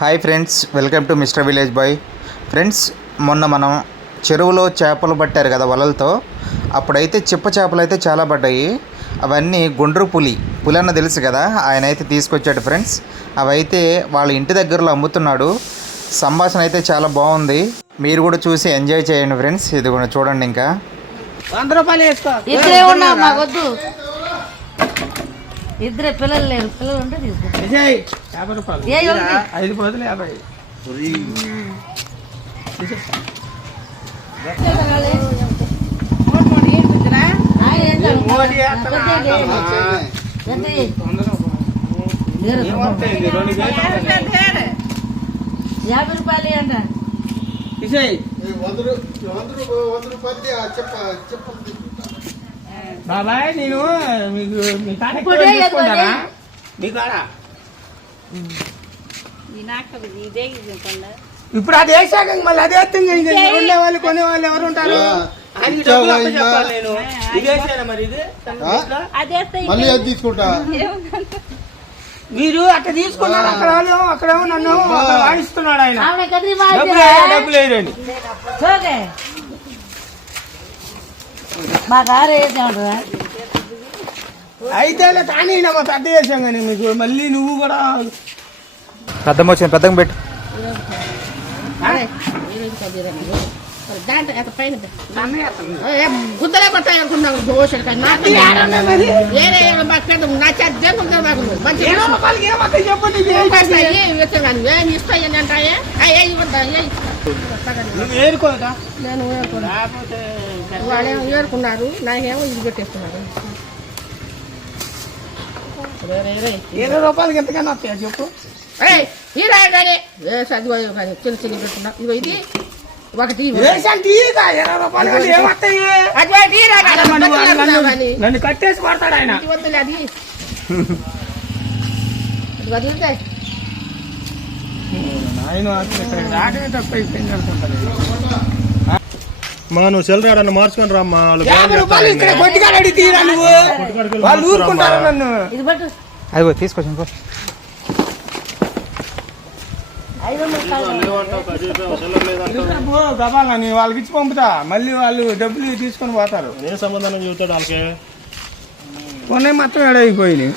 Hi friends, welcome to mister village boy. Friends, మొన్న మనం చెరువులో చేపలు పట్టారు కదా వలలతో. అప్పుడైతే చిప్ప చేపలు అయితే చాలా పడ్డాయి. అవన్నీ గుండ్రు పులి అన్న తెలుసు కదా, ఆయన అయితే తీసుకొచ్చాడు ఫ్రెండ్స్. అవైతే వాళ్ళ ఇంటి దగ్గరలో అమ్ముతున్నాడు. సంభాషణ అయితే చాలా బాగుంది. మీరు కూడా చూసి ఎంజాయ్ చేయండి ఫ్రెండ్స్. ఇది కూడా చూడండి. ఇంకా 100 రూపాయలు వేసుకో. ఇద్దరే పిల్లలు లేరు, పిల్లలు ఉంటే తీసుకుంటాం. 50 రూపాయలు 5 బదులు 50. రూపాయలు అంట. బాబాయ్, నేను మీ కాడ మీ కాడ ఇప్పుడు అది వేసాక మళ్ళీ అదే ఉండే వాళ్ళు కొనే వాళ్ళు ఎవరు ఉంటారు? తీసుకుంటా. మీరు అట్లా తీసుకున్నారు. అక్కడేమో నన్ను వాడిస్తున్నాడు ఆయన. డబ్బులు వేయరండి. మా కారు వేసేమంటారా? అయితే కానీ మా పెద్ద చేసాం కానీ మీకు మళ్ళీ నువ్వు కూడా పెద్దమ్మ వచ్చింది, పెద్దగా పెట్టు. గుద్దలే పడతాయి అనుకున్నాను. దోశలు ఏమి ఇస్తాయని అంటాయే ఏరుకోదా? నేను వాళ్ళేమో ఏరుకున్నారు, నాకేమో ఇది పెట్టేస్తున్నారు. 20 రూపాయలకి ఎంతకన్నా వస్తాయా చెప్పు? హీరా కానీ చదివాయో కానీ చిన్న చిన్న పెట్టుకున్నా. ఇగో ఇది ఒకటి 20 రూపాయలు ఏమొస్తాయి? నన్ను కట్టేసి పడతాడు ఆయన. వద్దులే అది వదిలితే నువ్వు చెల్లరాడన్న మార్చుకొని రామ్మా. కొట్టికాడి తీరా నువ్వు, వాళ్ళు ఊరుకుంటారు నన్ను. ఇది పట్టు. అదిగో తీసుకొచ్చాను. గబాలని వాళ్ళకి ఇచ్చి పంపుతా, మళ్ళీ వాళ్ళు డబ్బులు తీసుకొని పోతారు. ఏ సంబంధం చెబుతాడు వాళ్ళకి? కొనే మొత్తం ఏడైపోయినాయి.